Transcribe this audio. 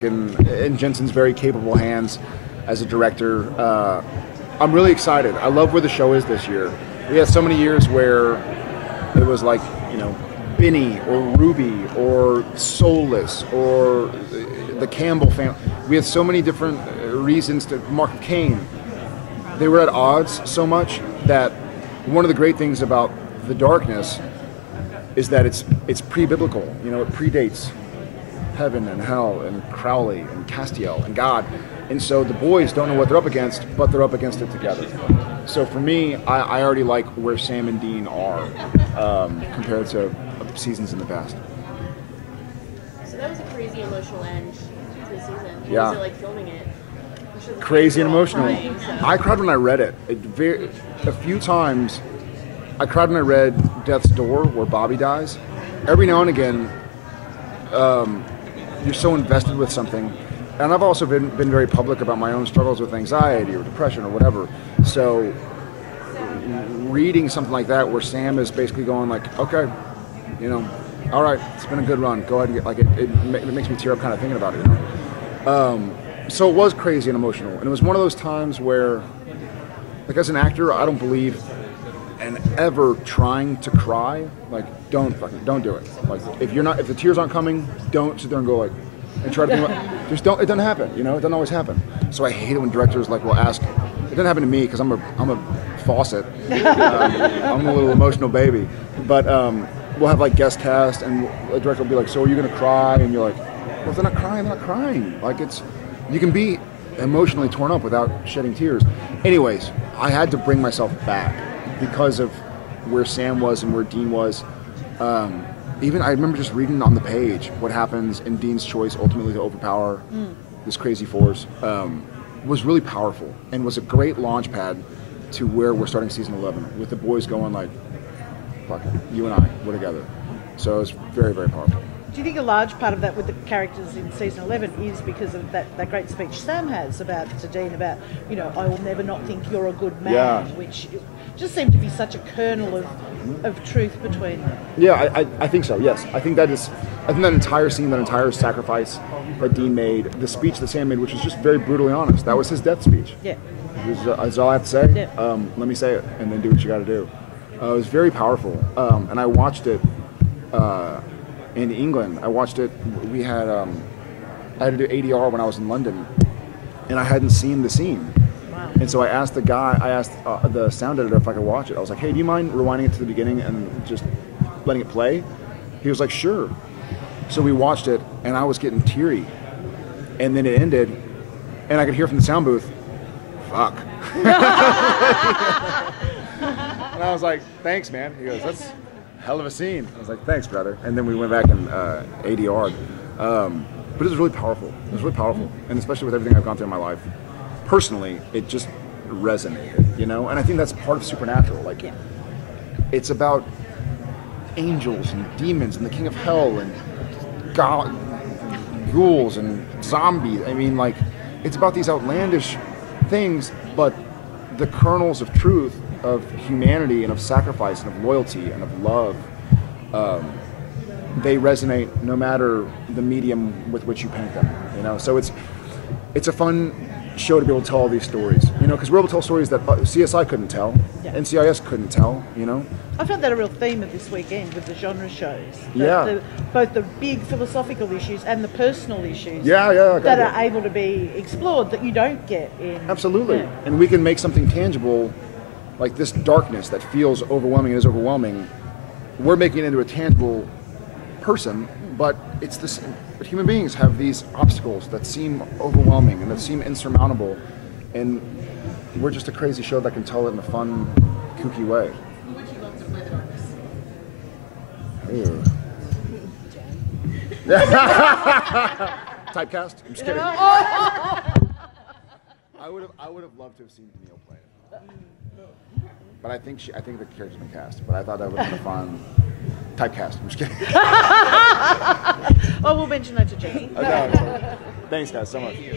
in Jensen's very capable hands as a director. I'm really excited. I love where the show is this year. We had so many years where it was like, you know, Binny or Ruby or Soulless or the Campbell family. We had so many different reasons to Mark of Cain. They were at odds so much that one of the great things about The Darkness is that it's pre-biblical. You know, it predates heaven and hell and Crowley and Castiel and God. And so the boys don't know what they're up against, but they're up against it together. So for me, I already like where Sam and Dean are compared to seasons in the past. So that was a crazy emotional end to the season. What Yeah. was it like filming it? I'm sure the Crazy fans and were all emotional. crying, so. I cried when I read it. A few times, I cried when I read Death's Door, where Bobby dies. Every now and again, you're so invested with something. And I've also been very public about my own struggles with anxiety or depression or whatever. So reading something like that where Sam is basically going like, okay, you know, all right, it's been a good run. Go ahead and get, like, it makes me tear up kind of thinking about it, you know? So it was crazy and emotional. And it was one of those times where, like, as an actor, I don't believe in ever trying to cry. Like, don't do it. Like, if the tears aren't coming, don't sit there and go like, and try to think about, just don't, it doesn't happen, you know, it doesn't always happen. So I hate it when directors like will ask, it doesn't happen to me because I'm a faucet. I'm a little emotional baby. But we'll have like guest cast and the director will be like, so are you gonna cry? And you're like, well, if they're not crying, they're not crying. Like, you can be emotionally torn up without shedding tears. Anyways, I had to bring myself back because of where Sam was and where Dean was. Even I remember just reading on the page what happens in Dean's choice ultimately to overpower this crazy force was really powerful and was a great launch pad to where we're starting season 11 with the boys going like, fuck it, you and I, we're together. So it was very, very powerful. Do you think a large part of that with the characters in season 11 is because of that great speech Sam has to Dean about, you know, I will never not think you're a good man, which just seemed to be such a kernel of truth between them. Yeah, I think so, yes. I think that entire scene, that entire sacrifice that Dean made, the speech that Sam made, which was just very brutally honest, that was his death speech. Yeah. That's all I have to say. Yeah. Let me say it, and then do what you got to do. It was very powerful, and I watched it in England. I watched it. We had I had to do ADR when I was in London, and I hadn't seen the scene. Wow. And so I asked the sound editor if I could watch it. I was like, hey, do you mind rewinding it to the beginning and just letting it play? He was like, sure. So we watched it, and I was getting teary. And then it ended, and I could hear from the sound booth, fuck. And I was like, thanks, man. He goes, that's a hell of a scene. I was like, thanks, brother. And then we went back and ADR'd. But it was really powerful. It was really powerful. And especially with everything I've gone through in my life, personally, it just resonated, you know? And I think that's part of Supernatural. Like, it's about angels and demons and the king of hell and God, ghouls and zombies. I mean, like, it's about these outlandish things, but the kernels of truth, of humanity and of sacrifice and of loyalty and of love, they resonate no matter the medium with which you paint them, you know? So it's a fun show to be able to tell all these stories, you know, because we're able to tell stories that CSI couldn't tell, NCIS couldn't tell, you know? I found that a real theme of this weekend with the genre shows. Yeah. Both the big philosophical issues and the personal issues that are able to be explored that you don't get in... Absolutely. Yeah. And we can make something tangible, like this darkness that feels overwhelming and is overwhelming. We're making it into a tangible person, but it's the same. But human beings have these obstacles that seem overwhelming and that seem insurmountable, and we're just a crazy show that can tell it in a fun, kooky way. Who would you love to play the darkness? Ew. Typecast? I'm just kidding. I would have loved to have seen Neil play it. But I think the character's been cast. But I thought that would have been a fun typecast. I'm just kidding. Oh, we'll mention that to Jenny. No, thanks, guys, so much. Thank you.